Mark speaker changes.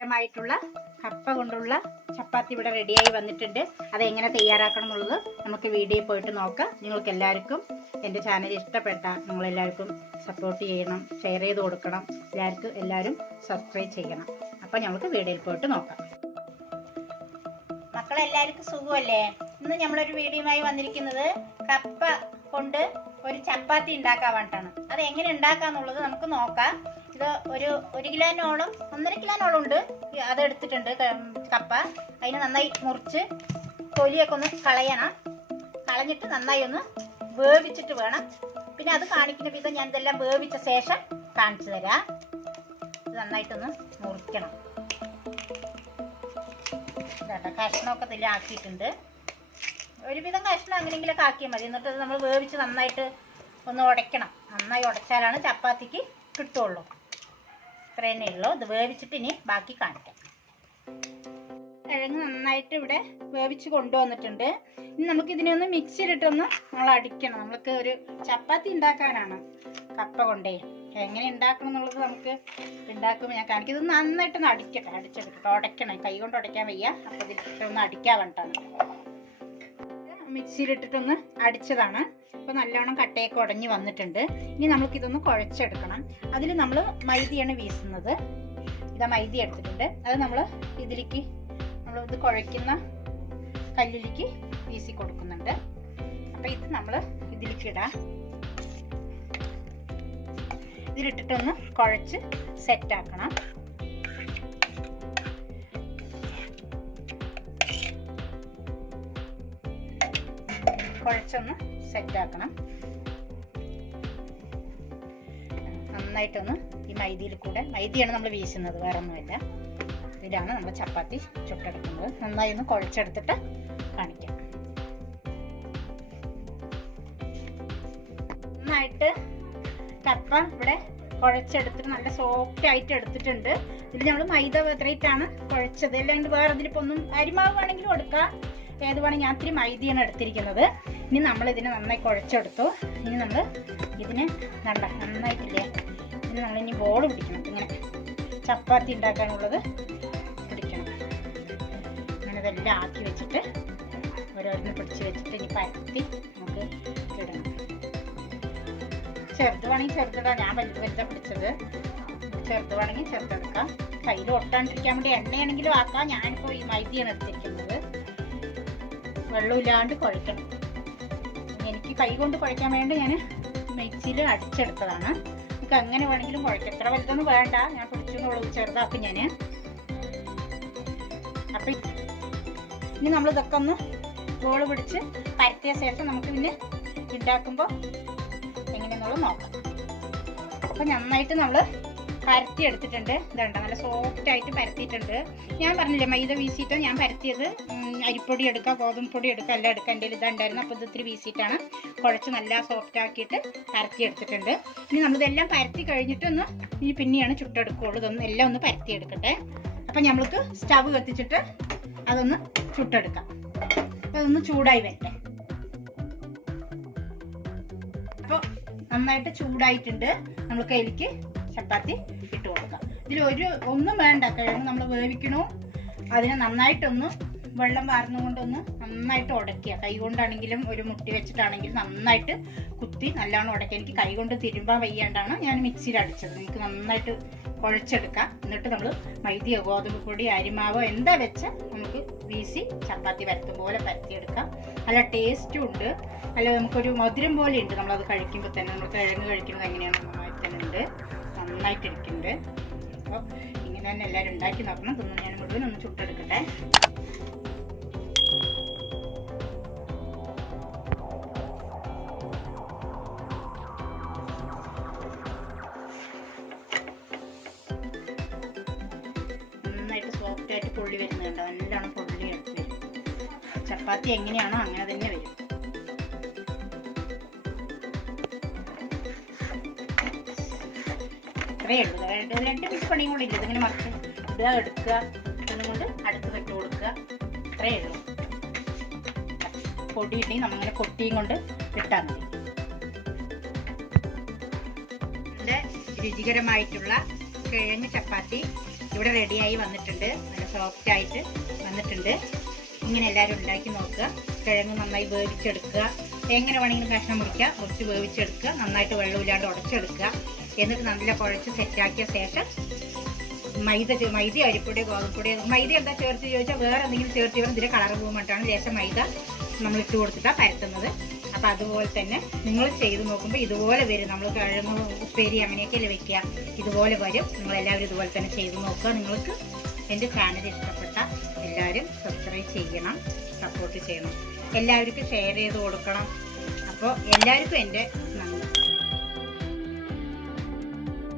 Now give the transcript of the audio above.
Speaker 1: രുചികരമായിട്ടുള്ള കപ്പ കൊണ്ടുള്ള ചപ്പാത്തി ഇവിടെ റെഡിയായി വന്നിട്ടുണ്ട്. അത് എങ്ങനെ തയ്യാറാക്കണം എന്നുള്ളത് നമുക്ക് വീഡിയോ പോയിട്ട് നോക്കാം. നിങ്ങൾക്ക് എല്ലാവർക്കും എന്റെ ചാനൽ ഇഷ്ടപ്പെട്ട നിങ്ങളെല്ലാവർക്കും സപ്പോർട്ട് ചെയ്യണം ഷെയർ ചെയ്ത് കൊടുക്കണം. എല്ലാവർക്കും എല്ലാവരും സബ്സ്ക്രൈബ് ചെയ്യണം. അപ്പം നമുക്ക് വീഡിയോയിൽ പോയിട്ട് നോക്കാം. മക്കളെല്ലാവർക്കും സുഖമല്ലേ? ഇന്ന് നമ്മളൊരു വീഡിയോയുമായി വന്നിരിക്കുന്നത് കപ്പ കൊണ്ട് ഒരു ചപ്പാത്തി ഉണ്ടാക്കാൻ വേണ്ടിയിട്ടാണ്. അത് എങ്ങനെ ഉണ്ടാക്കാന്നുള്ളത് നമുക്ക് നോക്കാം. ഇത് ഒരു ഒരു കിലോനോളം ഒന്നര കിലോനോളം ഉണ്ട്. അതെടുത്തിട്ടുണ്ട് കപ്പ. അതിനെ നന്നായി മുറിച്ച് തൊലിയൊക്കെ ഒന്ന് കളയണം. കളഞ്ഞിട്ട് നന്നായി ഒന്ന് വേവിച്ചിട്ട് വേണം. പിന്നെ അത് കാണിക്കുന്ന വിധം ഞാൻ ഇതെല്ലാം വേവിച്ച ശേഷം കാണിച്ചു തരാം. നന്നായിട്ടൊന്ന് മുറിക്കണം. ഇതാട്ടോ കഷ്ണമൊക്കെ ഇതിൽ ആക്കിയിട്ടുണ്ട്. ഒരുവിധം കഷ്ണം അങ്ങനെയെങ്കിലൊക്കെ ആക്കിയാൽ മതി. എന്നിട്ട് നമ്മൾ വേവിച്ച് നന്നായിട്ട് ഒന്ന് ഉടയ്ക്കണം. നന്നായി ഉടച്ചാലാണ് ചപ്പാത്തിക്ക് കിട്ടുള്ളൂ. ഇത്ര ഉള്ളൂ. ഇത് വേവിച്ചിട്ട് ഇനി ബാക്കി കാണിക്കാം. കിഴങ്ങ് നന്നായിട്ട് ഇവിടെ വേവിച്ച് കൊണ്ടുവന്നിട്ടുണ്ട്. ഇനി നമുക്ക് ഇതിനെ ഒന്ന് മിക്സിയിലിട്ടൊന്ന് നമ്മൾ അടിക്കണം. നമുക്ക് ഒരു ചപ്പാത്തി ഉണ്ടാക്കാനാണ് കപ്പ കൊണ്ടേ. എങ്ങനെ ഉണ്ടാക്കണം എന്നുള്ളത് നമുക്ക് ഉണ്ടാക്കുമ്പോൾ ഞാൻ കാണിക്കും. ഇത് നന്നായിട്ടൊന്ന് അടിക്കട്ടെ. അടിച്ചെടുക്കട്ടെ ഉടയ്ക്കണം. കൈ കൊണ്ട് ഉടയ്ക്കാൻ വയ്യ. അപ്പോൾ ഇതിലിട്ടൊന്ന് അടിക്കാൻ വേണ്ടിട്ടാണ് മിക്സിയിലിട്ടിട്ടൊന്ന് അടിച്ചതാണ്. അപ്പോൾ നല്ലോണം കട്ടയൊക്കെ ഉടഞ്ഞ് വന്നിട്ടുണ്ട്. ഇനി നമുക്കിതൊന്ന് കുഴച്ചെടുക്കണം. അതിൽ നമ്മൾ മൈദയാണ് വീസുന്നത്. ഇതാ മൈദ എടുത്തിട്ടുണ്ട്. അത് നമ്മൾ ഇതിലേക്ക് നമ്മൾ ഇത് കുഴയ്ക്കുന്ന കല്ലിലേക്ക് വീസി കൊടുക്കുന്നുണ്ട്. അപ്പോൾ ഇത് നമ്മൾ ഇതിലേക്ക് ഇടാം. ഇതിലിട്ടിട്ടൊന്ന് കുഴച്ച് സെറ്റാക്കണം കുഴച്ചൊന്ന് സെറ്റാക്കണം. നന്നായിട്ടൊന്ന് ഈ മൈദയിൽ കൂടെ മൈദയാണ് നമ്മൾ വീശുന്നത് വേറെ ഒന്നുമില്ല ഇതിലാണ് നമ്മൾ ചപ്പാത്തി ചുട്ടെടുക്കുന്നത്. നന്നായി ഒന്ന് കുഴച്ചെടുത്തിട്ട് കാണിക്കാം. നന്നായിട്ട് കപ്പ ഇവിടെ കുഴച്ചെടുത്തിട്ട് നല്ല സോഫ്റ്റ് ആയിട്ട് എടുത്തിട്ടുണ്ട്. ഇതിൽ നമ്മൾ മൈദ വെതറിയിട്ടാണ് കുഴച്ചത്. അല്ലാണ്ട് വേറെ ഇതിലിപ്പോൾ ഒന്നും അരിമാവ് വേണമെങ്കിലും എടുക്കാം. ഏത് വേണമെങ്കിൽ ഞാൻ ഇത്തിരി മൈദിയാണ് എടുത്തിരിക്കുന്നത്. ഇനി നമ്മൾ ഇതിനെ നന്നായി കുഴച്ചെടുത്തു. ഇനി നമ്മൾ ഇതിന് നല്ല നന്നായിട്ടില്ലേ? നമ്മൾ ഇനി ബോൾ പിടിക്കണം. ഇങ്ങനെ ചപ്പാത്തി ഉണ്ടാക്കാനുള്ളത് പിടിക്കണം. അങ്ങനെ ഇതെല്ലാം ആക്കി വെച്ചിട്ട് ഓരോരുന്ന് പിടിച്ച് വെച്ചിട്ട് ഇനി പരത്തി നമുക്ക് ഇടണം. ചെറുത് വേണമെങ്കിൽ ചെറുതിടാം. ഞാൻ വലുത് വലുതാണ് പിടിച്ചത്. ചെറുത് വേണമെങ്കിൽ ചെറുതെടുക്കാം. കയ്യിൽ ഒട്ടാണ്ടിരിക്കാൻ വേണ്ടി എണ്ണയാണെങ്കിലും ആക്കാം. ഞാനിപ്പോൾ ഈ മൈദിയാണ് എടുത്തിരിക്കുന്നത്. വെള്ളമില്ലാണ്ട് കുഴക്കണം. എനിക്ക് കൈ കൊണ്ട് കുഴക്കാൻ വേണ്ടി ഞാൻ മിക്സിയിൽ അടിച്ചെടുത്തതാണ്. നമുക്ക് അങ്ങനെ വേണമെങ്കിലും കുഴക്കാം എത്ര വലുതൊന്നും വേണ്ട. ഞാൻ പിടിച്ചെന്നുള്ളത് ചെറുതാക്കും ഞാൻ. അപ്പം ഇനി നമ്മൾ ഇതൊക്കെ ഒന്ന് ബോൾ പിടിച്ച് പരത്തിയ ശേഷം നമുക്ക് പിന്നെ ഉണ്ടാക്കുമ്പോൾ എങ്ങനെയെന്നുള്ളത് നോക്കാം. അപ്പം നന്നായിട്ട് നമ്മൾ പരത്തി എടുത്തിട്ടുണ്ട്. ഇതുണ്ട് നല്ല സോഫ്റ്റ് ആയിട്ട് പരത്തിയിട്ടുണ്ട്. ഞാൻ പറഞ്ഞില്ലേ മൈദ വീശിയിട്ട് ഞാൻ പരത്തിയത് അരിപ്പൊടി എടുക്കുക ഗോതമ്പ് പൊടി എടുക്കുക എല്ലാം എടുക്കുക എന്റെ ഇതുണ്ടായിരുന്നു അപ്പോൾ ഇത് ഇത്തിരി വീശിയിട്ടാണ് കുഴച്ച് നല്ല സോഫ്റ്റ് ആക്കിയിട്ട് പരത്തി എടുത്തിട്ടുണ്ട്. ഇനി നമ്മളിതെല്ലാം പരത്തി കഴിഞ്ഞിട്ടൊന്ന് ഇനി പിന്നെയാണ് ചുട്ടെടുക്കുകയുള്ളൂ ഇതൊന്ന് എല്ലാം ഒന്ന് പരത്തി എടുക്കട്ടെ. അപ്പം നമ്മൾക്ക് സ്റ്റവ് കത്തിച്ചിട്ട് അതൊന്ന് ചുട്ടെടുക്കാം. അതൊന്ന് ചൂടായി വരട്ടെ. അപ്പോൾ നന്നായിട്ട് ചൂടായിട്ടുണ്ട്. നമുക്ക് അതിലേക്ക് ചപ്പാത്തി ഇട്ട് കൊടുക്കാം. ഇതിൽ ഒരു ഒന്നും വേണ്ട. കിഴങ്ങ് നമ്മൾ വേവിക്കണോ. അതിനെ നന്നായിട്ടൊന്ന് വെള്ളം വാർന്നുകൊണ്ടൊന്ന് നന്നായിട്ട് ഉടക്കുക കൈ കൊണ്ടാണെങ്കിലും ഒരു മുട്ടി വെച്ചിട്ടാണെങ്കിലും നന്നായിട്ട് കുത്തി നല്ലോണം ഉടക്കുക എനിക്ക് കൈ കൊണ്ട് തിരുമ്പാൻ വയ്യാണ്ടാണ് ഞാൻ മിക്സിയിൽ അടിച്ചത്. എനിക്ക് നന്നായിട്ട് കുഴച്ചെടുക്കാം. എന്നിട്ട് നമ്മൾ മൈദയോ ഗോതമ്പ് പൊടി അരിമാവോ എന്താ വെച്ച നമുക്ക് വീശി ചപ്പാത്തി പരത്തും പോലെ പരത്തിയെടുക്കാം. നല്ല ടേസ്റ്റും ഉണ്ട്. അല്ല നമുക്കൊരു മധുരം പോലെ ഉണ്ട്. നമ്മളത് കഴിക്കുമ്പോൾ തന്നെ. നമ്മൾ കിഴങ്ങ് കഴിക്കുന്നത് എങ്ങനെയാണ് തന്നെ ഉണ്ട്. നന്നായിട്ട് ഇരിക്കുന്നുണ്ട് അപ്പോൾ ഇങ്ങനെ തന്നെ എല്ലാവരും ഉണ്ടാക്കി നോക്കണം. തുന്നു ഞാൻ മുഴുവൻ ഒന്ന് ചുട്ടെടുക്കട്ടെ. നന്നായിട്ട് സോഫ്റ്റായിട്ട് പൊള്ളി വരുന്നുണ്ട് നല്ലോണം പൊള്ളി വരും. ചപ്പാത്തി എങ്ങനെയാണോ അങ്ങനെ തന്നെ വരും. ഇത്രയേ ഉള്ളൂ. രണ്ട് രണ്ട് പീസ് പണിയും കൂടി ഇല്ല. ഇതിങ്ങനെ മറിച്ച് ഇടുക എടുക്കുക. ഇതും കൊണ്ട് അടുത്ത് വെട്ട് കൊടുക്കുക. ഇത്രയേ ഉള്ളൂ. പൊടി ഇല്ലെങ്കിൽ നമ്മളിങ്ങനെ കൊട്ടിയും കൊണ്ട് ഇട്ടാൽ മതി. നല്ല രുചികരമായിട്ടുള്ള കിഴങ്ങ് ചപ്പാത്തി ഇവിടെ റെഡിയായി വന്നിട്ടുണ്ട്. നല്ല സോഫ്റ്റ് ആയിട്ട് വന്നിട്ടുണ്ട്. ഇങ്ങനെ എല്ലാവരും ഉണ്ടാക്കി നോക്കുക. കിഴങ്ങ് നന്നായി വേവിച്ചെടുക്കുക. എങ്ങനെ വേണമെങ്കിലും കഷ്ണം മുറിക്കുക കുറച്ച് വേവിച്ചെടുക്കുക. നന്നായിട്ട് വെള്ളമില്ലാണ്ട് ഉടച്ചെടുക്കുക. എന്നിട്ട് നല്ല കുഴച്ച് സെറ്റാക്കിയ ശേഷം മൈദ മൈദ അരിപ്പൊടി ഗോതമ്പൊടി മൈദ എന്താ ചേർത്ത് ചോദിച്ചാൽ വേറെ എന്തെങ്കിലും ചേർത്ത് ചെയ്യണം ഇതിൽ കളർ പോകുമ്പോഴാണ് ലേശം മൈദ നമ്മൾ ഇട്ട് കൊടുത്തിട്ടാണ് പരത്തുന്നത്. അപ്പം അതുപോലെ തന്നെ നിങ്ങൾ ചെയ്ത് നോക്കുമ്പോൾ ഇതുപോലെ വരും. നമ്മൾ കിഴങ്ങ് ഉപ്പേരി അങ്ങനെയൊക്കെയല്ലേ വെക്കുക ഇതുപോലെ വരും. നിങ്ങളെല്ലാവരും ഇതുപോലെ തന്നെ ചെയ്ത് നോക്കുക. നിങ്ങൾക്ക് എന്റെ ചാനൽ ഇഷ്ടപ്പെട്ട എല്ലാവരും സബ്സ്ക്രൈബ് ചെയ്യണം സപ്പോർട്ട് ചെയ്യണം. എല്ലാവർക്കും ഷെയർ ചെയ്ത് കൊടുക്കണം. അപ്പോൾ എല്ലാവർക്കും എന്റെ